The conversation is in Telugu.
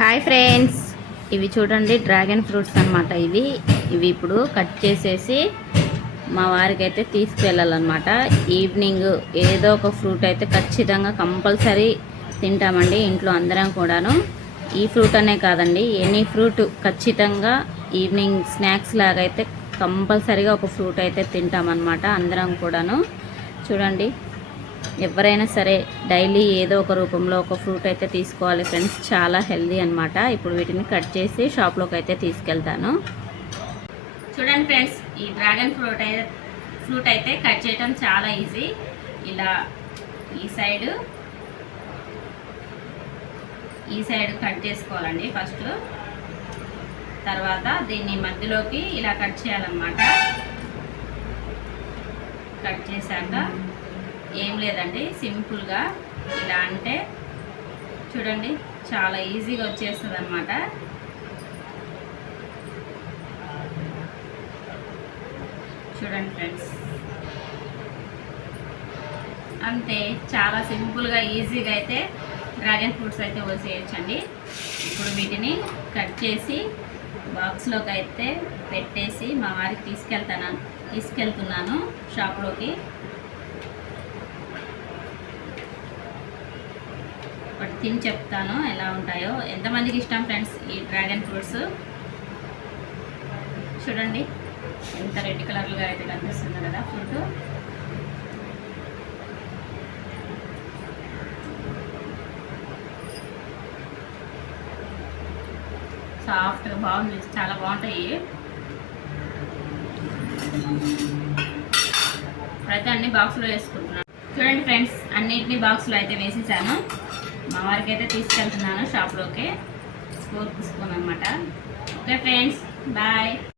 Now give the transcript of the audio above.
Hi friends. ఇవి చూడండి డ్రాగన్ ఫ్రూట్స్ అన్నమాట ఇవి. ఇవి ఇప్పుడు కట్ చేసేసి మా వారికి అయితే తీసుకెళ్ళాలన్నమాట. ఈవినింగ్ ఏదో ఒక ఫ్రూట్ అయితే ఖచ్చితంగా కంపల్సరీ తింటామండి ఇంట్లో అందరం కూడాను. ఈ ఫ్రూట్ అనే కాదండి ఎనీ ఫ్రూట్ ఖచ్చితంగా ఈవినింగ్ స్నాక్స్ లాగా అయితే కంపల్సరీగా ఒక ఫ్రూట్ అయితే తింటామన్నమాట అందరం కూడాను. చూడండి ఎవరైనా సరే డైలీ ఏదో ఒక రూపంలో ఒక ఫ్రూట్ అయితే తీసుకోవాలి ఫ్రెండ్స్ చాలా హెల్దీ అనమాట ఇప్పుడు వీటిని కట్ చేసి షాప్లోకి అయితే తీసుకెళ్తాను. చూడండి ఫ్రెండ్స్ ఈ డ్రాగన్ ఫ్రూట్ అయితే ఫ్రూట్ అయితే కట్ చేయడం చాలా ఈజీ. ఇలా ఈ సైడ్ ఈ సైడ్ కట్ చేసుకోవాలండి ఫస్ట్. తర్వాత దీన్ని మధ్యలోకి ఇలా కట్ చేయాలన్నమాట. కట్ చేశాక ఏం లేదండి సింపుల్గా ఇలా అంటే చూడండి చాలా ఈజీగా వచ్చేస్తుంది అనమాట చూడండి ఫ్రెండ్స్. అంతే చాలా సింపుల్గా ఈజీగా అయితే డ్రాగన్ ఫ్రూట్స్ అయితే వసేయచ్చండి ఇప్పుడు వీటిని కట్ చేసి బాక్స్లోకి అయితే పెట్టేసి మా వారికి తీసుకెళ్తాను తీసుకెళ్తున్నాను షాప్లోకి. తిని చెప్తాను ఎలా ఉంటాయో. ఎంతమందికి ఇష్టం ఫ్రెండ్స్ ఈ డ్రాగన్ ఫ్రూట్స్? చూడండి ఎంత రెడ్ కలర్లుగా అయితే కనిపిస్తుంది కదా ఫ్రూట్. సాఫ్ట్గా బాగుంది చాలా బాగుంటాయి. అయితే అన్ని బాక్స్లో వేసుకుంటున్నాను. చూడండి ఫ్రెండ్స్ అన్నిటిని బాక్స్లో అయితే వేసేసాను. మా వారికి అయితే తీసుకెళ్తున్నాను షాప్లోకి స్కూల్ తీసుకోను అనమాట ఓకే ఫ్రెండ్స్ బాయ్